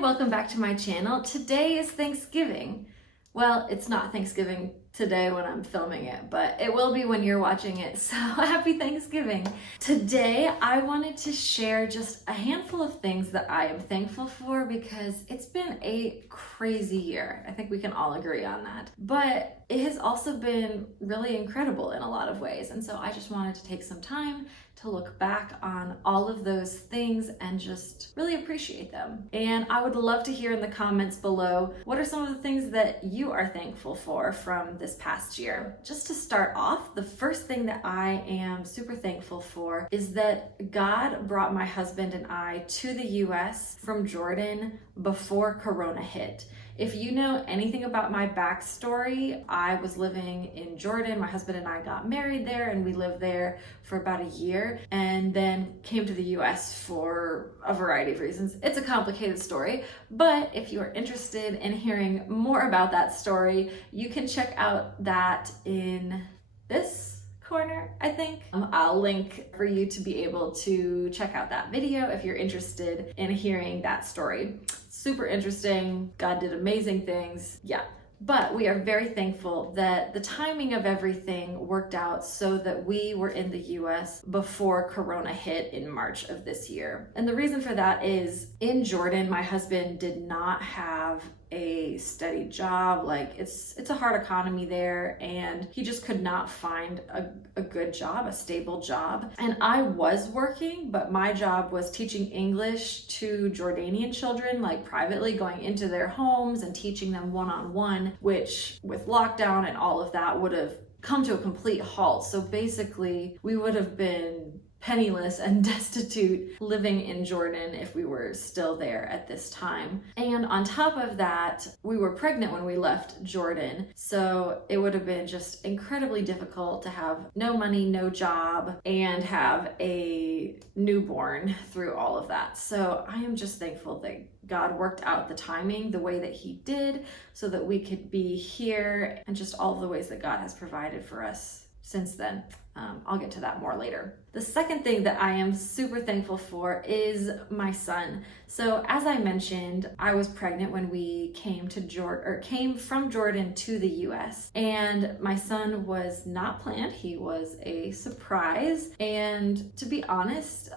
welcome back to my channel. Today is Thanksgiving. Well, it's not Thanksgiving today when I'm filming it, but it will be when you're watching it, so happy Thanksgiving. Today, I wanted to share just a handful of things that I am thankful for because it's been a crazy year. I think we can all agree on that. But it has also been really incredible in a lot of ways, and so I just wanted to take some time to look back on all of those things and just really appreciate them. And I would love to hear in the comments below, what are some of the things that you are thankful for from this past year? Just to start off, the first thing that I am super thankful for is that God brought my husband and I to the US from Jordan before Corona hit. If you know anything about my backstory, I was living in Jordan. My husband and I got married there and we lived there for about a year and then came to the US for a variety of reasons. It's a complicated story, but if you are interested in hearing more about that story, you can check out that in this corner, I think. I'll link for you to be able to check out that video if you're interested in hearing that story. Super interesting. God did amazing things. Yeah. But we are very thankful that the timing of everything worked out so that we were in the US before Corona hit in March of this year. And the reason for that is in Jordan, my husband did not have a steady job. Like it's a hard economy there, and he just could not find a good job, a stable job. And I was working, but my job was teaching English to Jordanian children, like privately going into their homes and teaching them one-on-one, which with lockdown and all of that would have come to a complete halt. So basically we would have been penniless and destitute living in Jordan if we were still there at this time. And on top of that, we were pregnant when we left Jordan. So it would have been just incredibly difficult to have no money, no job, and have a newborn through all of that. So I am just thankful that God worked out the timing the way that he did so that we could be here, and just all of the ways that God has provided for us since then. I'll get to that more later. The second thing that I am super thankful for is my son. So as I mentioned, I was pregnant when we came from Jordan to the US, and my son was not planned. He was a surprise. And to be honest,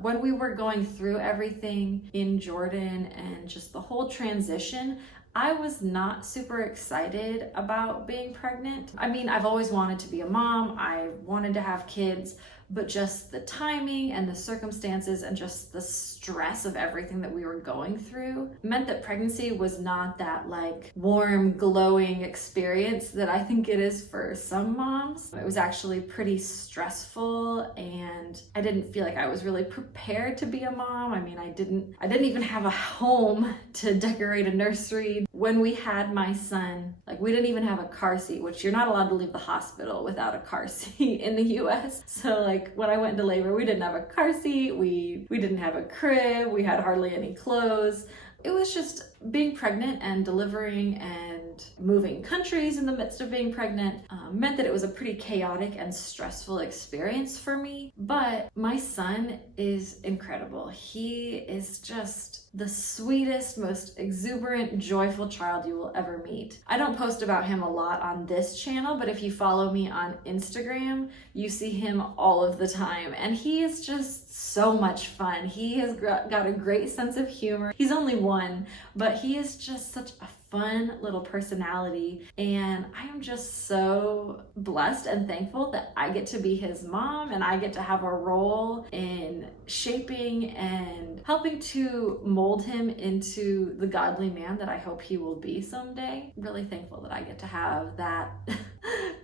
when we were going through everything in Jordan and just the whole transition, I was not super excited about being pregnant. I mean, I've always wanted to be a mom. I wanted to have kids, but just the timing and the circumstances and just the stress of everything that we were going through meant that pregnancy was not that like warm, glowing experience that I think it is for some moms. It was actually pretty stressful, and I didn't feel like I was really prepared to be a mom. I mean, I didn't even have a home to decorate a nursery. When we had my son, like we didn't even have a car seat, which you're not allowed to leave the hospital without a car seat in the US. So like when I went into labor, we didn't have a car seat, we didn't have a crib, we had hardly any clothes. It was just being pregnant and delivering and moving countries in the midst of being pregnant meant that it was a pretty chaotic and stressful experience for me. But my son is incredible. He is just the sweetest, most exuberant, joyful child you will ever meet. I don't post about him a lot on this channel, but if you follow me on Instagram, you see him all of the time. And he is just so much fun. He has got a great sense of humor. He's only one, but he is just such a fun little personality, and I am just so blessed and thankful that I get to be his mom and I get to have a role in shaping and helping to mold him into the godly man that I hope he will be someday. Really thankful that I get to have that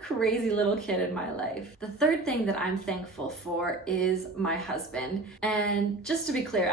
crazy little kid in my life. The third thing that I'm thankful for is my husband. And just to be clear,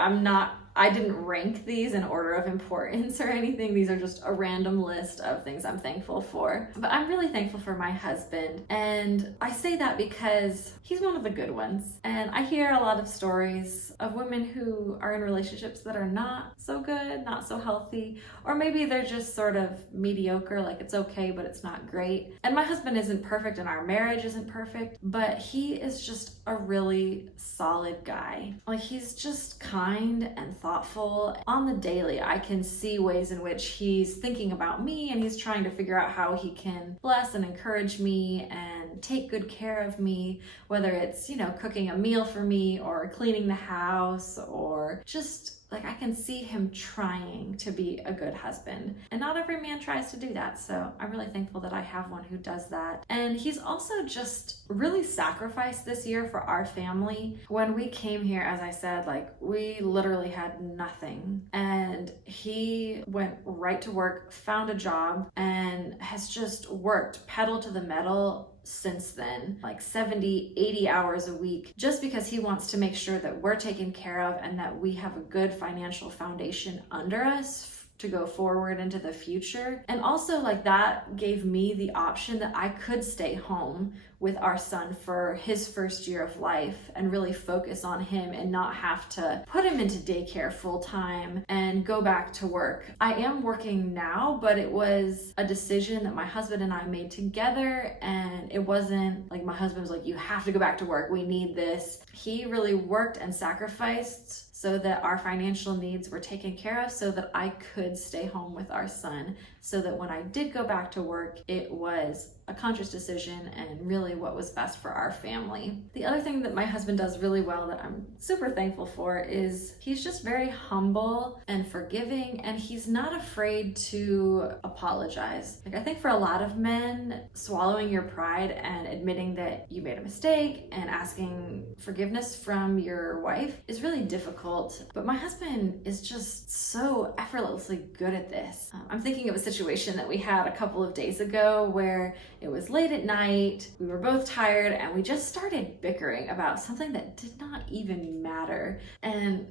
I didn't rank these in order of importance or anything. These are just a random list of things I'm thankful for. But I'm really thankful for my husband. And I say that because he's one of the good ones. And I hear a lot of stories of women who are in relationships that are not so good, not so healthy, or maybe they're just sort of mediocre, like it's okay, but it's not great. And my husband isn't perfect and our marriage isn't perfect, but he is just a really solid guy. Like, he's just kind and thoughtful. On the daily, I can see ways in which he's thinking about me and he's trying to figure out how he can bless and encourage me and take good care of me, whether it's, cooking a meal for me or cleaning the house, or just like, I can see him trying to be a good husband. And not every man tries to do that. So I'm really thankful that I have one who does that. And he's also just really sacrificed this year for our family. When we came here, as I said, like, we literally had nothing. And he went right to work, found a job, and has just worked pedal to the metal since then, like 70, 80 hours a week, just because he wants to make sure that we're taken care of and that we have a good financial foundation under us to go forward into the future. And also, like, that gave me the option that I could stay home with our son for his first year of life and really focus on him and not have to put him into daycare full time and go back to work. I am working now, but it was a decision that my husband and I made together, and it wasn't like my husband was like, you have to go back to work, we need this. He really worked and sacrificed so that our financial needs were taken care of, so that I could stay home with our son, so that when I did go back to work, it was a conscious decision and really what was best for our family. The other thing that my husband does really well that I'm super thankful for is he's just very humble and forgiving, and he's not afraid to apologize. Like, I think for a lot of men, swallowing your pride and admitting that you made a mistake and asking forgiveness from your wife is really difficult, but my husband is just so effortlessly good at this. I'm thinking of a situation that we had a couple of days ago where it was late at night, we were both tired, and we just started bickering about something that did not even matter. And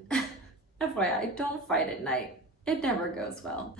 FYI, don't fight at night. It never goes well.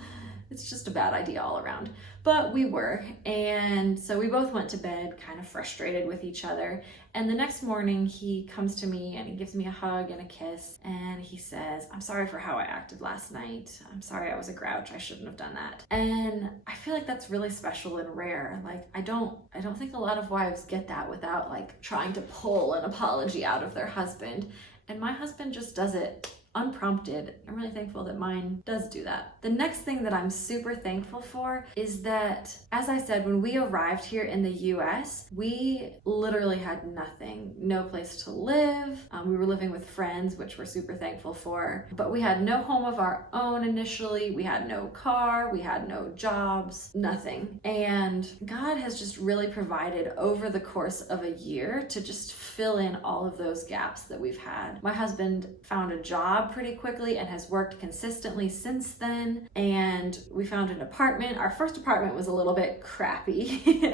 It's just a bad idea all around. But we were, and so we both went to bed kind of frustrated with each other. And the next morning he comes to me and he gives me a hug and a kiss, and he says, I'm sorry for how I acted last night. I'm sorry I was a grouch. I shouldn't have done that. And I feel like that's really special and rare. Like, I don't think a lot of wives get that without like trying to pull an apology out of their husband. And my husband just does it unprompted. I'm really thankful that mine does do that. The next thing that I'm super thankful for is that, as I said, when we arrived here in the US, we literally had nothing, no place to live. We were living with friends, which we're super thankful for, but we had no home of our own initially. We had no car, we had no jobs, nothing. And God has just really provided over the course of a year to just fill in all of those gaps that we've had. My husband found a job pretty quickly and has worked consistently since then, and we found an apartment. Our first apartment was a little bit crappy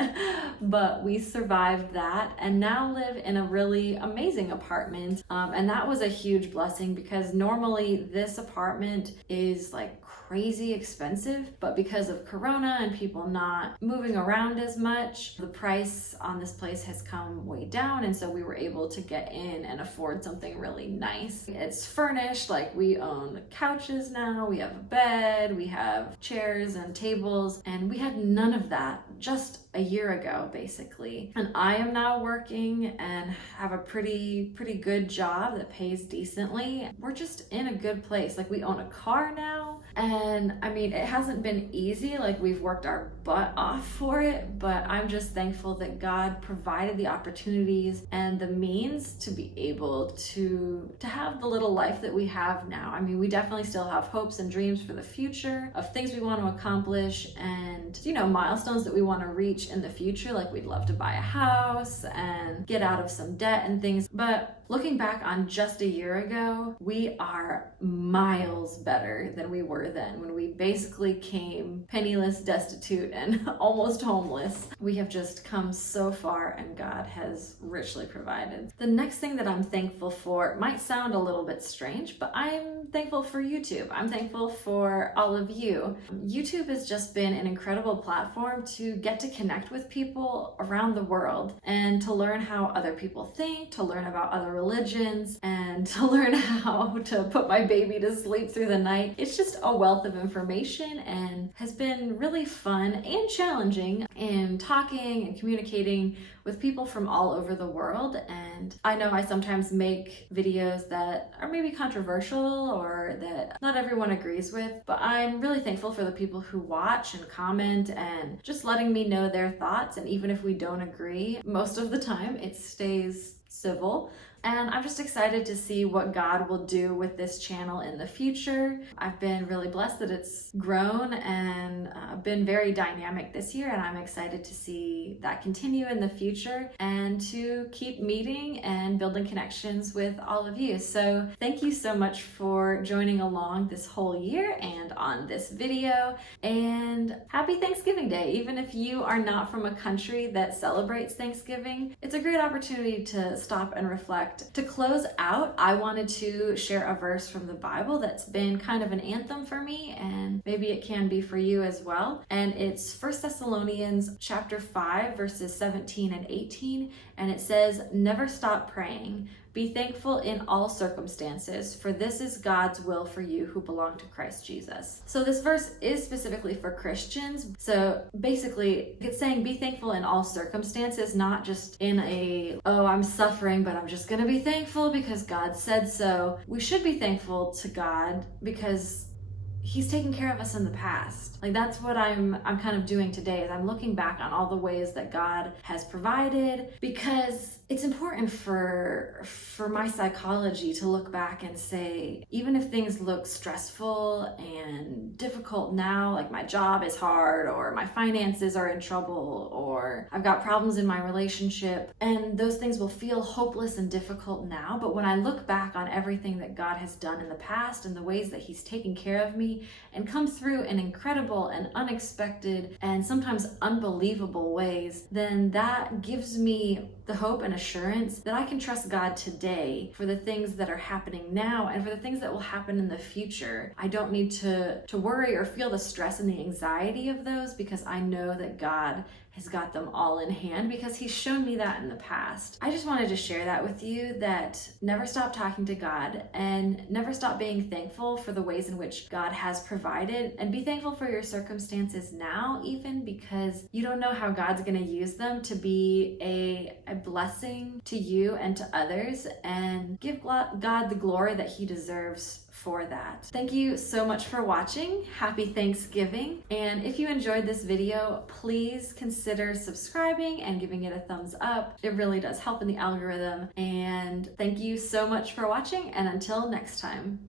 but we survived that and now live in a really amazing apartment, and that was a huge blessing because normally this apartment is like crazy expensive, but because of Corona and people not moving around as much, the price on this place has come way down, and so we were able to get in and afford something really nice. It's furnished, like we own couches now, we have a bed, we have chairs and tables, and we had none of that just a year ago, basically. And I am now working and have a pretty good job that pays decently. We're just in a good place. Like, we own a car now, and I mean, it hasn't been easy. Like, we've worked our butt off for it, but I'm just thankful that God provided the opportunities and the means to be able to have the little life that we have now. I mean, we definitely still have hopes and dreams for the future of things we want to accomplish and, milestones that we want to reach in the future. Like, we'd love to buy a house and get out of some debt and things. But looking back on just a year ago, we are miles better than we were then, when we basically came penniless, destitute, and almost homeless. We have just come so far, and God has richly provided. The next thing that I'm thankful for might sound a little bit strange, but I'm thankful for YouTube. I'm thankful for all of you. YouTube has just been an incredible platform to get to connect with people around the world and to learn how other people think, to learn about other religions and to learn how to put my baby to sleep through the night. It's just a wealth of information and has been really fun and challenging in talking and communicating with people from all over the world. And I know I sometimes make videos that are maybe controversial or that not everyone agrees with, but I'm really thankful for the people who watch and comment and just letting me know their thoughts. And even if we don't agree, most of the time it stays civil. And I'm just excited to see what God will do with this channel in the future. I've been really blessed that it's grown and been very dynamic this year, and I'm excited to see that continue in the future and to keep meeting and building connections with all of you. So thank you so much for joining along this whole year and on this video, and happy Thanksgiving Day. Even if you are not from a country that celebrates Thanksgiving, it's a great opportunity to stop and reflect. To close out, I wanted to share a verse from the Bible that's been kind of an anthem for me, and maybe it can be for you as well. And it's 1 Thessalonians chapter 5, verses 17 and 18. And it says, "Never stop praying. Be thankful in all circumstances, for this is God's will for you who belong to Christ Jesus." So this verse is specifically for Christians. So basically, it's saying be thankful in all circumstances, not just in oh, I'm suffering, but I'm just gonna be thankful because God said so. We should be thankful to God because He's taken care of us in the past. Like, that's what I'm kind of doing today, is I'm looking back on all the ways that God has provided, because it's important for my psychology to look back and say, even if things look stressful and difficult now, like my job is hard or my finances are in trouble or I've got problems in my relationship, and those things will feel hopeless and difficult now, but when I look back on everything that God has done in the past and the ways that He's taken care of me and come through in incredible and unexpected and sometimes unbelievable ways, then that gives me the hope and assurance that I can trust God today for the things that are happening now and for the things that will happen in the future. I don't need to worry or feel the stress and the anxiety of those, because I know that God has got them all in hand, because He's shown me that in the past. I just wanted to share that with you, that never stop talking to God and never stop being thankful for the ways in which God has provided, and be thankful for your circumstances now, even because you don't know how God's going to use them to be a blessing to you and to others, and give God the glory that He deserves for that. Thank you so much for watching. Happy Thanksgiving. And if you enjoyed this video, please consider subscribing and giving it a thumbs up. It really does help in the algorithm. And thank you so much for watching, and until next time.